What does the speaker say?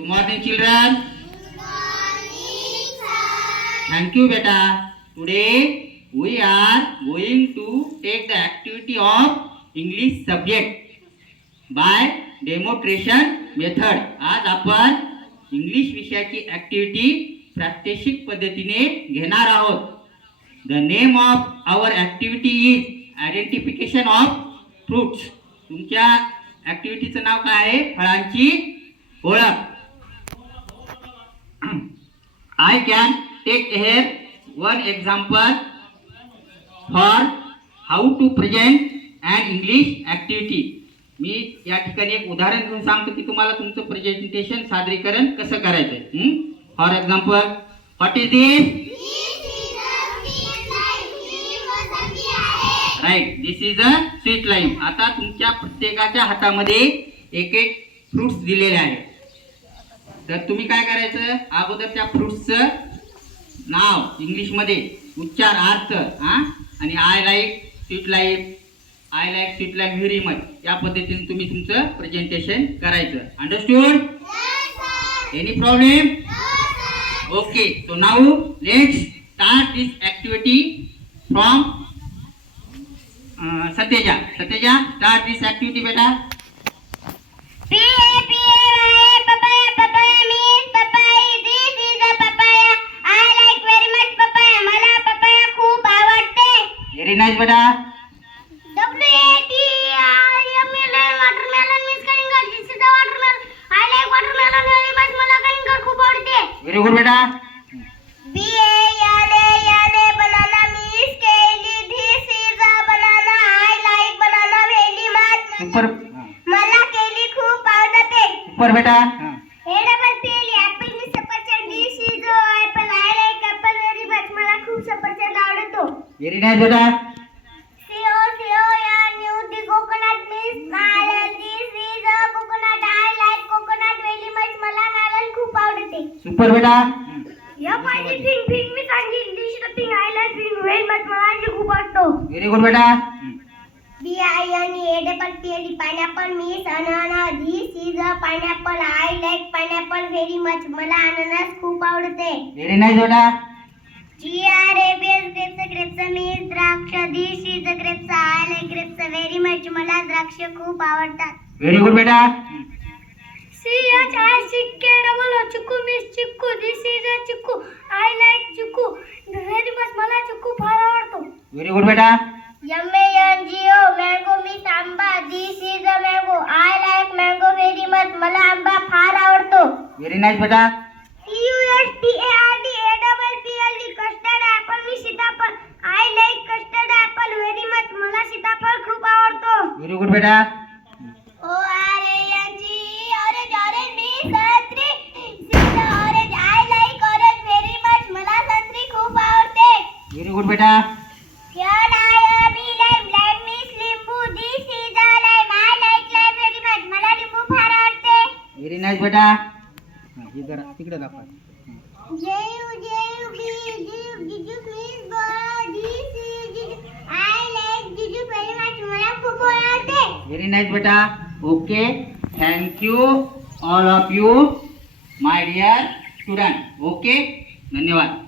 Good morning, children. Thank you, beta. Today we are going to take the activity of English subject by demonstration method. आज आपण English विषयाची activity प्रात्यक्षिक पद्धतीने घेणार आहोत. The name of our activity is identification of fruits. तुमच्या ऍक्टिव्हिटीचं नाव काय आहे? फळांची ओळख. I can take here one example for how to present an English activity. मी या ठिकाणी एक उदाहरण घेऊन सांगतो की तुम्हाला तुमचं प्रेझेंटेशन सादरीकरण कसं करायचंय. For example, what is this? Right, this is a sweet lime. आता तुमच्या प्रत्येकाच्या हातामध्ये एक एक फ्रुट्स दिलेले आहेत. तर तुम्ही काय करायचं, अगोदर त्या फ्रुट्सचं नाव इंग्लिश मध्ये उच्चार, अर्थ आणि I like sweet lime, I like sweet lime very much, या पद्धतीने तुम्ही तुमचं प्रेझेंटेशन करायचं. Understood? Any problem? Okay, so now let's start this activity from Sateja. Sateja, start this activity बेटा. Very nice, beta. Watermelon means कलिंगड. This is a watermelon. I like watermelon very much. मला कलिंगड खूप आवडते. Very good, beta. Banana means केली. This is a banana. I like banana very much. Super. मला केली खूप आवडते. Super, beta. Apple means सफरचंद. This is a apple. I like apple very much. मला खूप सफरचंद आवडतो. Very nice, beta. Coconut means नारळ. This is a coconut. I like coconut very much. मला नारळ खूप आवडते. Super, beta. Pink means अंजीर. This is a pink. I like pink very much. मला अंजीर खूप आवडतो. Very good, beta. Pineapple means ananas. This is a pineapple. I like pineapple very much. मला अननस खूप आवडते. Very nice, beta. Grapes means द्राक्ष. This is a grapes. I like grapes very much. मला द्राक्ष खूप आवडतात. Very good, beta. Chikoo means chikoo. This is a chikoo. I like chikoo very much. मला चिक्कू फार आवडतो. Very good, beta. Mango means आंबा. This is a mango. I like mango very much. मला आंबा फार आवडतो. Very nice, beta. Custard apple means सीताफळ. I like custard apple very much. मला सीताफळ खूप आवडतो. Very good, beta. Orange means संत्री. This is orange. I like orange very much. मला संत्री खूप आवडते. Very good, beta. Lime means लिंबू. This is a lime. I like lime very much. मला लिंबू फार आवडते. Very nice, beta. हे जरा तिकडे दाखवा. Jiju means ball. This is Jiju. I like Jiju very much. मला खूप आवडते. Very nice, beta. Okay, thank you all of you, my dear student. Okay, धन्यवाद.